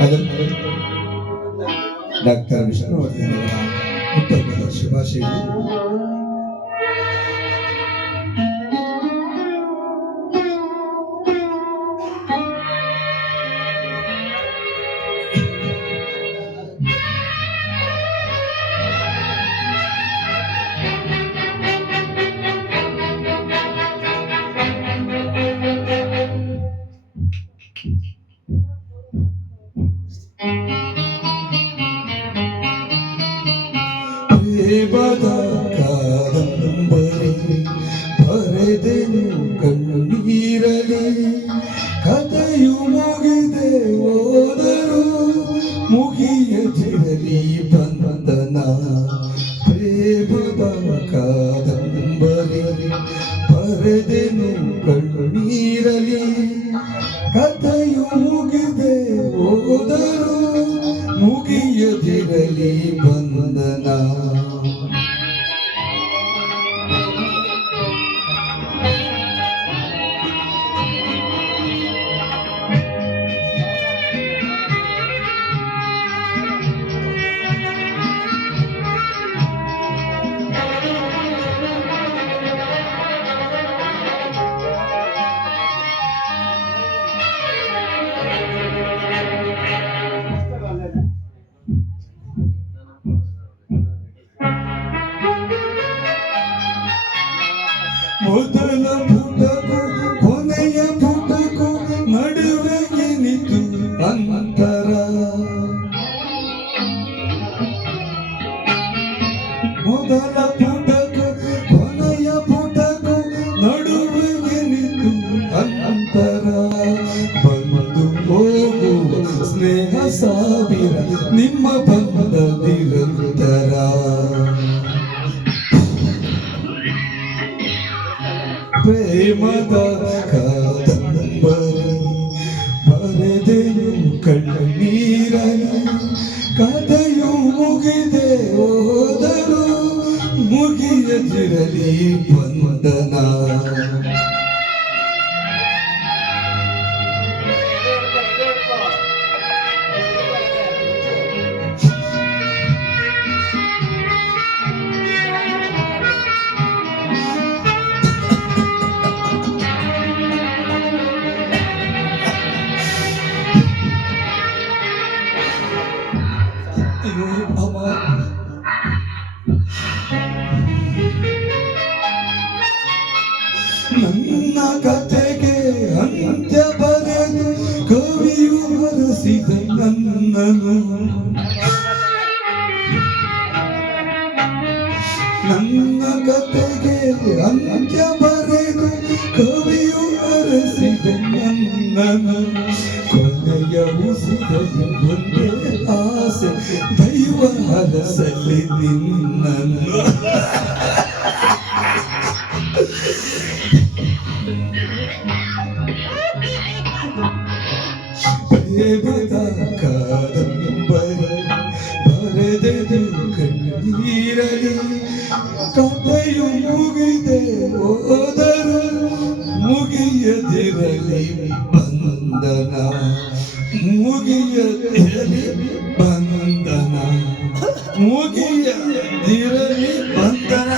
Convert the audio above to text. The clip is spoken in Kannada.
ಅದನ್ನು ಡಾಕ್ಟರ್ ವಿಷ್ಣುವರ್ಧನ್ ಅವರ ಹುಟ್ಟುಹಬ್ಬದ ಶುಭಾಶಯಗಳು ಪ್ರೇಮದ ಕಾದಂಬರಿ, ಬರೆದೆನು ಕಣ್ಣೀರಲಿ ಕಥೆಯು ಮುಗಿದೆ ಓದರು ಮುಗಿಯದಿರಲಿ ಬಂಧನ ಪ್ರೇಮದ ಕಾದಂಬರಿ, ಬರೆದೆನು ಕಣ್ಣೀರಲಿ ಕಥೆಯು ಮುಗಿದೆ ಓದರು ಮುಗಿಯದಿರಲಿ ಬಂಧನ ಮೊದಲ ಪುಟಕು ಕೊನೆಯ ಪುಟಕು ನಡುವೆ ನಿಂತು ಅಂತರ. ಮೊದಲ ಪುಟಕು ಕೊನೆಯ ಪುಟಕು ನಡುವೆ ನಿಂತು ಅಂತರ. ಬಂದು ಹೋಗುವ ಸ್ನೇಹ ಸಾವಿರ, ನಿಮ್ಮ ಪ್ರೇಮದ ಕಾದಂಬರಿ ಬರೆದೆನು ಕಣ್ಣೀರಲಿ ಕಥೆಯು ಮುಗಿದೆ ಹೋದರು ಮುಗಿಯದಿರಲಿ ಬಂಧನ ನನ್ನ ಕತೆಗೆ ಅಂತ್ಯ ಬರೆದು ಕವಿಯು ಹರಸಿದ ನನ್ನನು ಕೊನೆಯ ಉಸಿರಲ್ಲಿ ಒಂದೇ ಆಸೆ ದೈವ ಹರಸಲಿ ನಿನ್ನನ್ನು ಕಾದಂಬರಿ ಬರೆದೆದು ಕಣ್ಣೀರಲಿ ಕಥೆಯು ಮುಗಿದೆ ಹೋದರು ಮುಗಿಯದಿರಲಿ ಬಂಧನ. ಮುಗಿಯದಿರಲಿ ಬಂಧನ. ಮುಗಿಯದಿರಲಿ ಬಂಧನ.